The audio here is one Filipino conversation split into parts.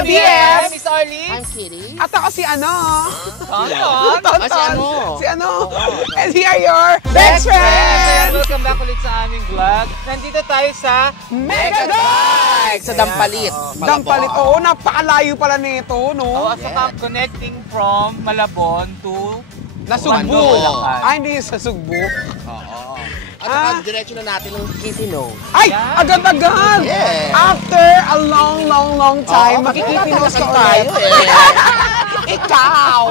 mga BS! Miss Arlie. I'm Kitty. At ako si ano? Tonton. Si ano? And here are your best friends! Welcome back ulit sa aming vlog. Nandito tayo sa Mega Dike! Sa Dampalit. Dampalit. Oo, napakalayo pala nito, no? saka connecting from Malabon to Nasugbu. Bulacan. Ay, hindi sa Sugbu. Oo. At saka diretso na natin ng Kitino. Ay, Yan. agad-agad! Yes. After a long time, makikitinos ka tayo ulit. Ikaw!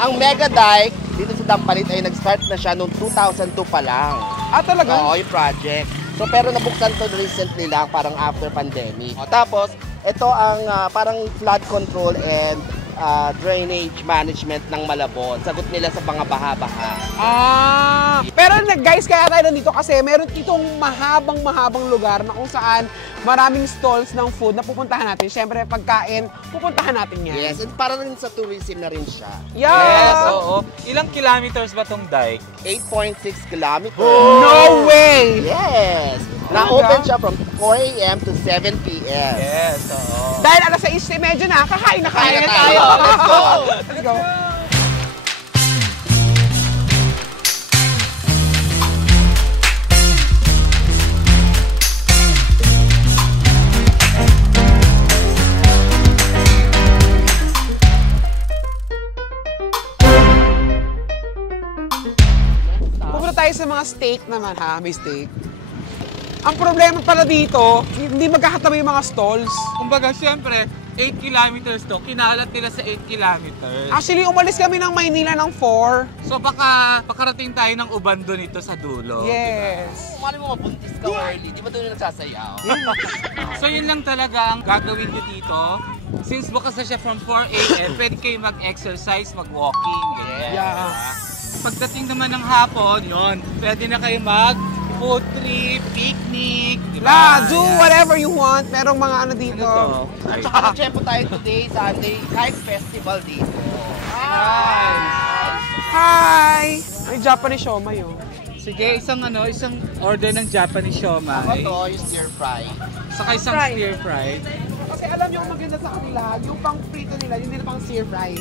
Ang Mega Dike dito sa Dampalit ay nag-start na siya noong 2002 pa lang. Ah, talaga? Oo, yung project. So, pero nabuksan to recently lang, parang after pandemic. Tapos, ito ang parang flood control and drainage management ng Malabon. Sagot nila sa mga baha-baha. Ah, pero guys, kaya tayo nandito kasi meron itong mahabang lugar na kung saan maraming stalls ng food na pupuntahan natin. Siyempre, pagkain, pupuntahan natin yan. Yes, and para rin sa tourism na rin siya. Yes, Yeah! oo. Ilang kilometers ba tong dike? 8.6 kilometers. No way! Yes! Na-open siya from 4 a.m. to 7 p.m. Yes, oo. Dahil alas 6:30 na, kakain na Kaya tayo. tayo. Let's go! Let's go. Pupunta tayo sa mga steak naman ha, may steak. Ang problema pala dito, hindi magkakatabi yung mga stalls. Kumbaga, siyempre, 8 kilometers to. Kinalat nila sa 8 kilometers. Actually, umalis kami ng Maynila ng 4. So baka pakarating tayo ng Ubando nito sa dulo. Yes. Kung mo mabuntis ka early, di ba doon yung nagsasayaw? So yun lang talaga ang gagawin nyo dito. Since bukas na siya from 4 a.m., pwede kayo mag-exercise, mag-walking. Ganyan. Yeah. Pagdating naman ng hapon, yun, pwede na kayo mag-food trip, picnic, di La, ba? do whatever you want. Merong mga ano dito. Ano to? At saka nag-chepo tayo today, Sunday, Kite Festival dito. Hi! May Japanese siomay yun. Sige, isang order ng Japanese Ako siomai. to, yung stir fry. Saka isang stir fry. Kasi alam niyo ang maganda sa kanila, yung pang prito nila, yung nila pang stir fry.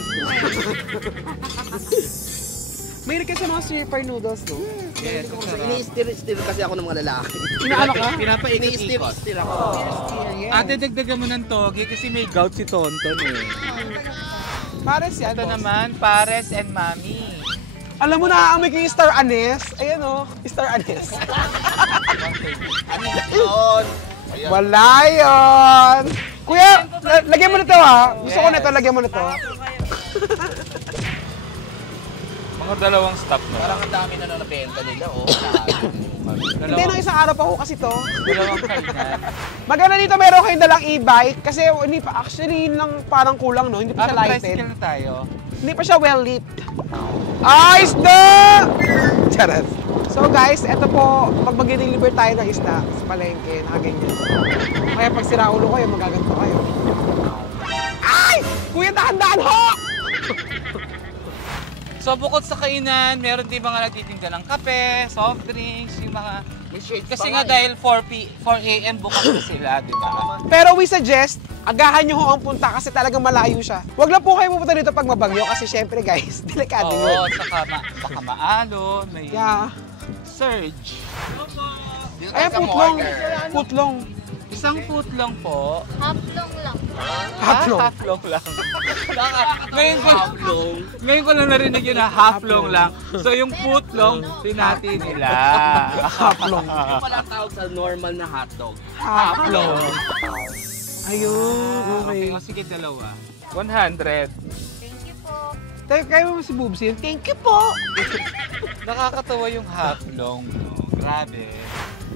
May kasi mga stir fry noodles, no? Yes, Ini-stir kasi ako ng mga lalaki. Inaano ka? Pinapaikot-ikot. Ini-stir ako. Ate, dagdagan mo ng toge kasi may gout si Tonton eh. Pares yan, Ito boss. naman, Pares and Mami. Alam mo na, amoy ko yung star anise. Ayan o, star anise. Ano yun? Wala yun! Kuya, lagyan mo nito ha. Gusto ko nito, lagyan mo nito. Mga dalawang stop na. Parang ang dami na nabenta nila, oh. Hindi, nung isang araw pa ko kasi to. Dalawang kainan. Maganda dito, meron kayong dalang e-bike. Kasi hindi pa, actually, yun lang parang kulang, no? Hindi pa siya lighted. Tricycle na tayo. Hindi pa siya well lit. Ay, isda! Charot. So guys, eto po, pag mag-deliver tayo ng isda sa palengke, nakaganyan. Kaya pag sira ulo kayo, magaganto kayo. Ay! Kuya, dahan-dahan ho! So bukod sa kainan, meron din mga nagtitinda ng kape, soft drinks, yung mga... Kasi nga dahil 4 a.m. bukas na sila, di ba? Pero we suggest, agahan nyo ho ang punta kasi talagang malayo siya. Huwag lang po kayo pupunta dito pag mabagyo kasi syempre guys, delikado Oo, yun. saka baka maalon, may Yeah. surge. Ayan, putlong. Putlong. Isang footlong po. Haplong lang. Haplong. Half-long lang. Ngayon ko lang narinig yun na half-long lang. So yung footlong, pinati nila. Haplong. Walang tawag sa normal na hotdog. Haplong. Ayun, okay. Okay, o sige dalawa. 100. Thank you po. Tayo, kaya mo si Boobsy? Thank you po. Nakakatawa yung half-long. No? Grabe.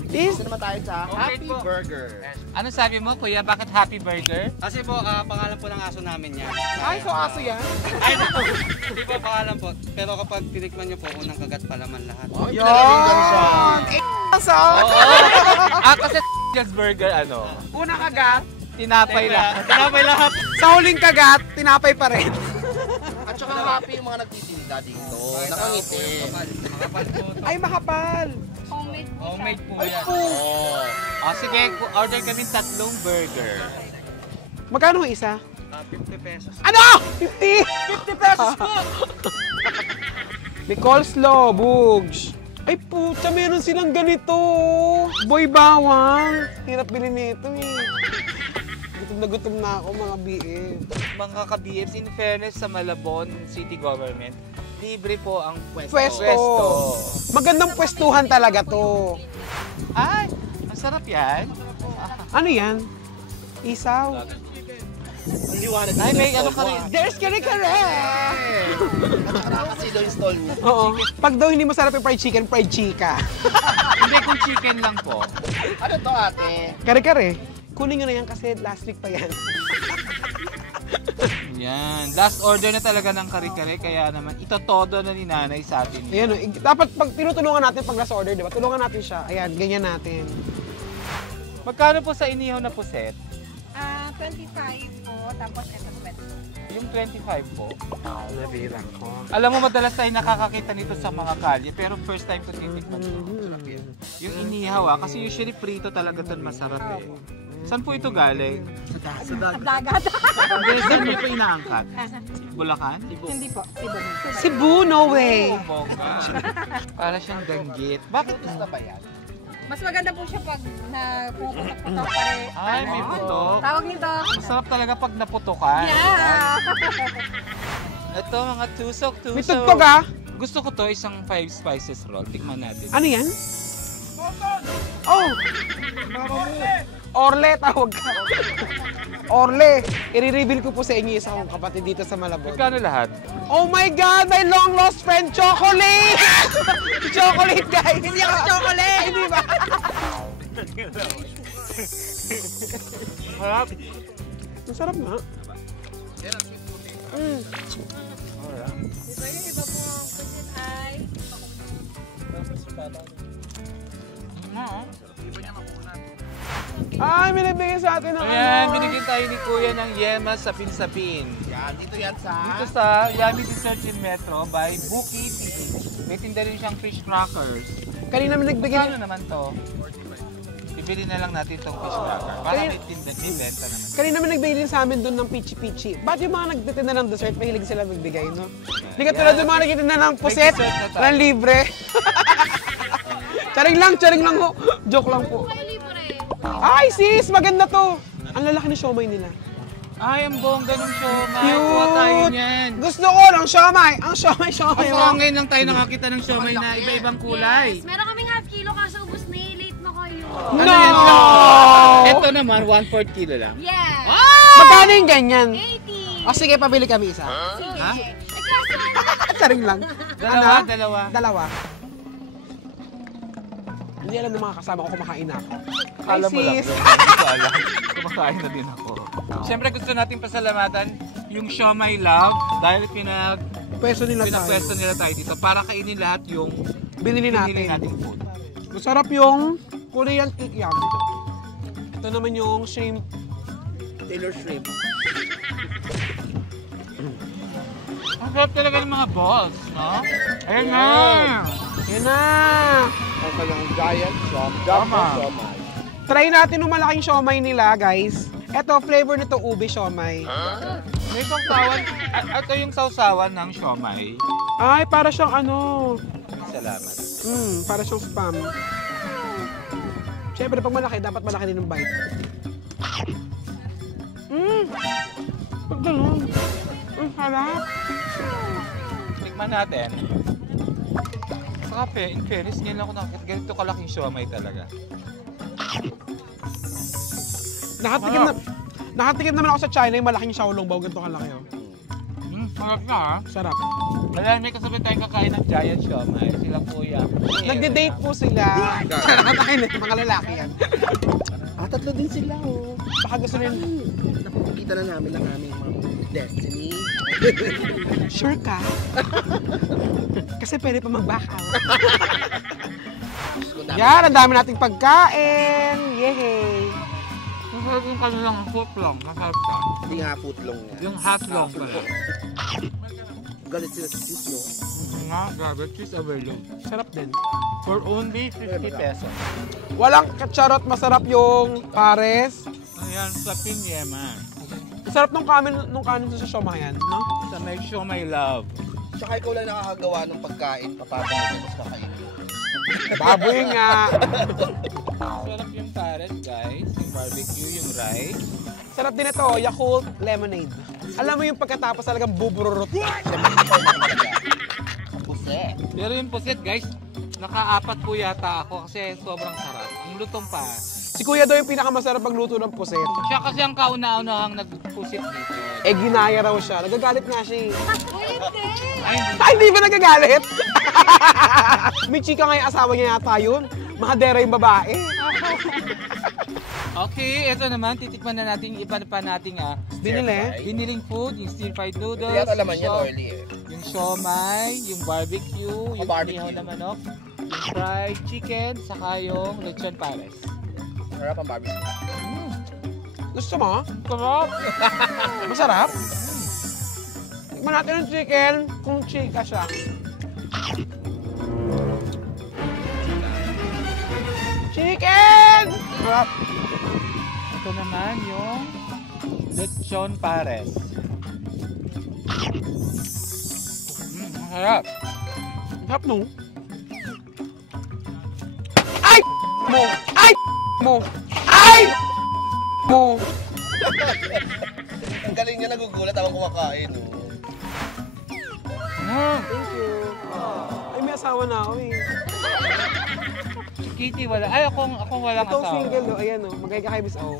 Is, Ito naman tayo sa Okay Happy po. Burger. Ano sabi mo, kuya? Bakit Happy Burger? Kasi po, pangalan po ng aso namin yan. ay, so aso yan? Ay, hindi po pangalan po. Pero kapag tinikman niyo po, unang kagat palaman lahat. Oh, pinalaringan siya. Aso! Kasi just burger, Unang kagat, tinapay lang. Tinapay lahat. sa huling kagat, tinapay pa rin. At saka happy yung mga nagtitinda dito. Nakangiti. Makapal po. Ay, makapal. Homemade po siya. Homemade po Ay, yan. po. Sige, order kami 3 burger. Magkano ang isa? 50 pesos. Ano? 50? 50 pesos po! May coleslaw, bugs. Ay puta, meron silang ganito. Boy bawang. Hirap bilhin nito eh. Gutom na ako mga BF. Mga ka-BFs, in fairness sa Malabon City Government, libre po ang pwesto. Pwesto. Magandang pwestuhan talaga to. Ay, masarap yan. Ano yan? Isaw. Ay, may ano ka rin. There's kare-kare! Kasi daw install niya. Oo. Pag daw hindi masarap yung fried chika. Hindi, kung chicken lang po. Ano to ate? Kare-kare. Kunin nyo na yan kasi last week pa yan. Yan. Last order na talaga ng kare-kare, kaya naman ito todo na ni nanay sa atin. Ayan, dapat pag tinutulungan natin pag last order, di ba? Tulungan natin siya. Ayan, ganyan natin. Magkano po sa inihaw na puset? 25 po, tapos ito 20. Yung 25 po. Nabira ko. Alam mo, madalas tayo nakakakita nito sa mga kalye, pero first time ko titikman ito. Yung inihaw kasi usually prito talaga ito masarap eh. Saan po ito galing? Dagat. Saan niyo po inaangkat? Bulacan? Hindi po, Cebu. Cebu, no way. Bongga. Para siyang danggit. Bakit gusto ba yan? Mas maganda po siya pag napuputok-putok pa rin. Ay, may putok. Tawag nito. Masarap talaga pag naputokan. Yeah! Ito mga tusok. May tugtog ah. Gusto ko to isang 5 spices roll. Tikman natin. Ano yan? Oh! Orle, tawag ka. Orle, i-reveal ko po sa inyo isa kong kapatid dito sa Malabon. Magkano lahat? Oh my God! My long lost friend, Chocolate! Chocolate, guys! Hindi ako chocolate! Hindi ba? Harap. Masarap nga. Mm. Ito yung iba po ay... Ay, binibigyan sa atin ng Ayan, ano. binigyan tayo ni Kuya ng yemas sapin-sapin. Yan, dito yan sa... Dito sa Yummy Dessert in Metro by Buki PH. May tinda rin siyang fish crackers. Kanina may nagbigay. Kano naman to? Ibili na lang natin itong fish cracker. Para may tinda, may benta naman. Kanina may nagbigay din sa amin doon ng pichi-pichi. Ba't yung mga nagtitinda ng dessert, mahilig sila magbigay, no? Hindi ka tulad yung mga nagtitinda ng puset, May dessert na tayo. ng libre. Charing lang ho. Joke lang po. Ay, sis! Maganda to! Ang lalaki ng siomay nila. Ay, ang bongga ng siomay. Cute! Kuha tayo niyan. Gusto ko ng siomay! Ang siomay. Oo, ngayon lang tayo nakakita ng siomay na iba-ibang kulay. Meron kaming half kilo kaso ubos na late na kayo. Ano No! yan? Ito naman, 1/4 kilo lang. Yeah! Magkano yung ganyan? 80! O sige, pabili kami isa. Sige. Ha? Charing lang. Dalawa. Dalawa. Hindi alam ng mga kasama ko kumakain na ako. Alam mo lang. sis. Hindi ko alam. Kumakain na din ako. Siyempre gusto natin pasalamatan yung Siomay Love dahil Pwesto nila tayo. pinapwesto nila tayo dito para kainin lahat yung Binili pinili natin. nating food. Masarap yung Korean kikiam. Ito naman yung shrimp. Taylor shrimp. Ang sarap talaga ng mga balls, no? Ayun na! Yan na! Ang kanyang giant Tama. siomay. Try natin yung malaking siomay nila, guys. Ito, flavor nito ube siomay. May sausawan. Ito yung sausawan ng siomay. Ay, para siyang ano. Salamat. Para siyang spam. Siyempre, pag malaki, dapat malaki din ng bite. Pag ganun. Ang harap. Tikman natin. Sa kape, in fairness, ngayon lang ako nakakita. Ganito kalaking siomay talaga. Nakatikim naman ako sa China yung malaking xiaolongbao, ganito kalaki oh. Sarap na ha. Sarap. Dahil may kasabay tayong kakain ng giant siomay. Sila kuya. Nagde-date po sila. Nakakain na, mga lalaki yan. Tatlo din sila oh. Baka gusto rin. Nakikita na namin ang aming mga destiny. Sure ka? Kasi pwede pa mag-back out. Yan, ang dami nating pagkain. Yehey! Masarap yung kanilang footlong. Masarap ka. Hindi nga footlong nga. Yung half long pala. Galit sila sa juice, no? Nga, grabe. Cheese overload. Sarap din. For only 50 pesos. Walang katsyarot, masarap yung pares. Ayan, sa pinyema. sarap nung kanin sa siomay yan, no? Sa make sure my love. Tsaka ikaw lang nakakagawa ng pagkain, papapagod tapos kakainin mo. Baboy nga. Sarap yung pares, guys. Yung barbecue, yung rice. Sarap din ito, Yakult lemonade. Alam mo yung pagkatapos talagang bubururot. Puset. Pero yung puset, guys, naka-4 po yata ako kasi sobrang sarap. Ang lutong pa. Si Kuya daw yung pinakamasarap magluto ng puset. Siya kasi ang kauna-unahang nagpusit dito. Eh, ginaya raw siya. Nagagalit nga siya eh. Ay, hindi. Ay, hindi ba nagagalit? May chika nga yung asawa niya yata yun. Mahadera yung babae. Okay, ito naman, titikman na natin yung iba pa nating biniling food, yung stir-fried noodles, Kaya alaman yan early eh. yung siomay, yung barbecue, yung barbecue. inihaw na manok, yung fried chicken, saka yung lechon pares. Sarap ang barbecue. Gusto mo? Sarap! Masarap? Tikman natin yung chicken kung chika siya. Chicken! Sarap. Ito naman yung lechon pares. Masarap. Sarap no? Ay! Mo! Ay! Mo! Ay! Mo! Ang galing niya nagugulat ako kumakain. Oh. Thank you. Ay, may asawa na ako eh. Si Kitty wala. Ay, akong walang Itong asawa. single, oh. Ayan, oh. Magay ka kay Miss O.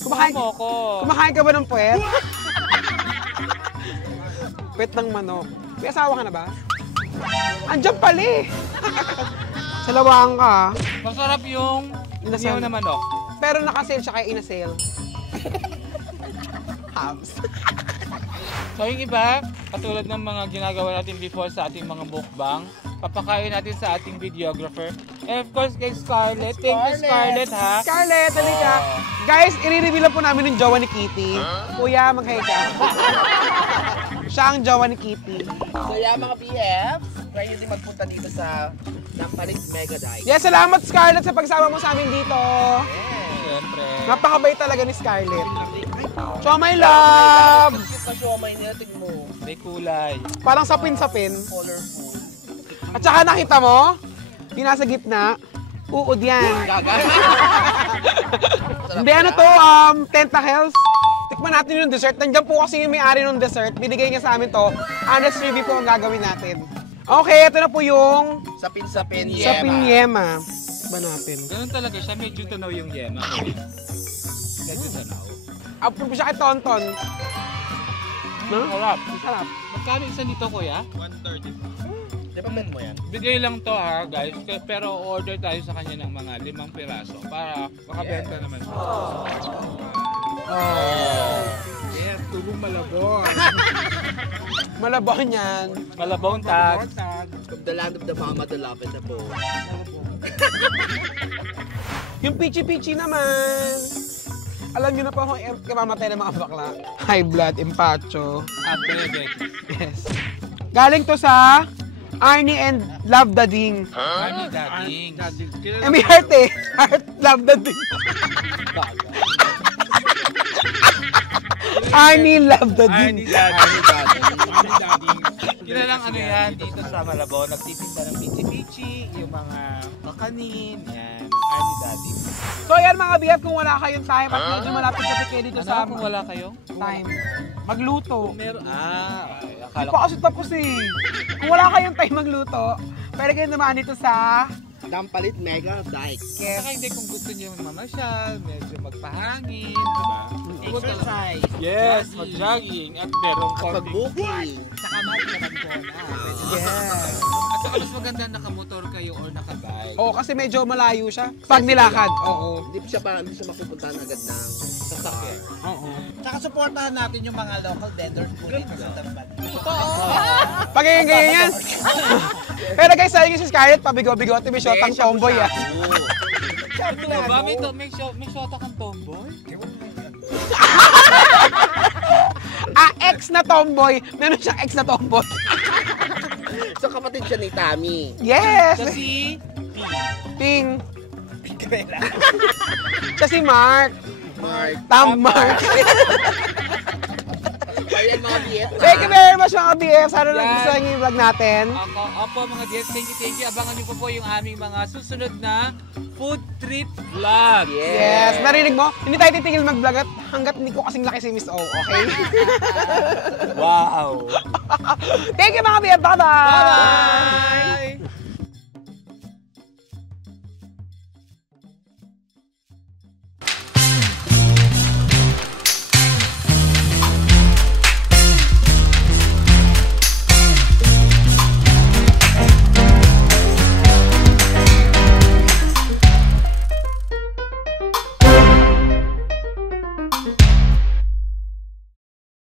Kumakain mo ako. Kumakain ka ba ng puwet? Puwet ng manok. May asawa ka na ba? Andiyan pala eh. Sa lawang ka. Masarap yung Inasal. inihaw na manok. Pero nakasale siya kaya inasale. Abs. So yung iba, katulad ng mga ginagawa natin before sa ating mga mukbang, papakain natin sa ating videographer. And of course, kay Scarlett. Thank you, Scarlett, ha? Scarlett, halika. Guys, i-reveal lang po namin yung jowa ni Kitty. Kuya, mag-hi ka. Siya ang jowa ni Kitty. So yeah, mga BFs, try din magpunta dito sa Nampalit Mega Dive. Yes, salamat Scarlett sa pagsama mo sa amin dito. Siyempre. Napakabait talaga ni Scarlett. So, my love! Cute na siomay nila, tignan mo. May kulay. Parang sapin-sapin. Colorful. At saka nakita mo, yung nasa gitna, uod yan. Hindi, ano to, tentacles. Tikman natin yung dessert. Nandiyan po kasi yung may-ari ng dessert. Binigay niya sa amin to. Honest review po ang gagawin natin. Okay, ito na po yung Sapin-sapin yema. sa pinyema. Tikman natin. Ganun talaga siya. Medyo tanaw yung yema. Medyo tanaw. Approve siya kay Tonton. No? Sarap. Ang sarap. Magkano isa nito, kuya? Di ba men mo yan? Bigay lang to ha, guys. Pero order tayo sa kanya ng mga 5 piraso para makabenta naman siya. Yes, tubong malabon. Malabon yan. Malabon tag. From the land of the mama, the love and the bone. Yung pichi-pichi naman. Alam niyo na po kung kamamatay ng mga bakla. High blood, empacho. At bebek. Yes. Galing to sa Arnie and Love Dading. Ano dating? Eh, may heart eh. Heart, Love Dading. Arnie, Love Dading. Kilalang ano yan, dito sa Malabon, nagtitinda ng pichi-pichi, yung mga kakanin, yan, Arnie Daddy. So yan mga BF, kung wala kayong time at medyo malapit sa peke dito sa Kung wala kayong? time, magluto. Meron, okay. Hindi Akala pa kasi tapos eh. Kung wala kayong time magluto, pwede kayo naman dito sa Nampalit Mega Dive. Saka hindi kung gusto niyo mamasyal, medyo magpahangin, di ba? Exercise. Yes, mag-jogging at merong konting. Pag-booking. Saka naman ko na. Yes. At saka mas maganda nakamotor kayo or nakabike. Oo, kasi medyo malayo siya. Pag nilakad, oo. Hindi siya mapupuntahan agad ng Sasakyan. Oo. Tsaka supportahan natin yung mga local vendors po dito sa Tamban. Pag ganyan yan. Pero guys, sabi ko si Scarlett, pabigo-bigote, may shotang tomboy ah. Diba? May shota kang tomboy? Ex na tomboy. Meron siyang ex na tomboy. So kapatid siya ni Tammy. Yes! Kasi, Ting. Siya si Mark. Tammark. Ayan mga BF. Thank you very much mga BF. Sana Yan. nagustuhan niyo yung vlog natin. Opo mga DS, thank you. Abangan niyo po yung aming mga susunod na food trip vlog. Yes, narinig mo? Hindi tayo titigil mag-vlog at hanggat hindi ko kasing laki si Miss O, okay? Wow! Thank you mga BF. Bye-bye! Bye-bye!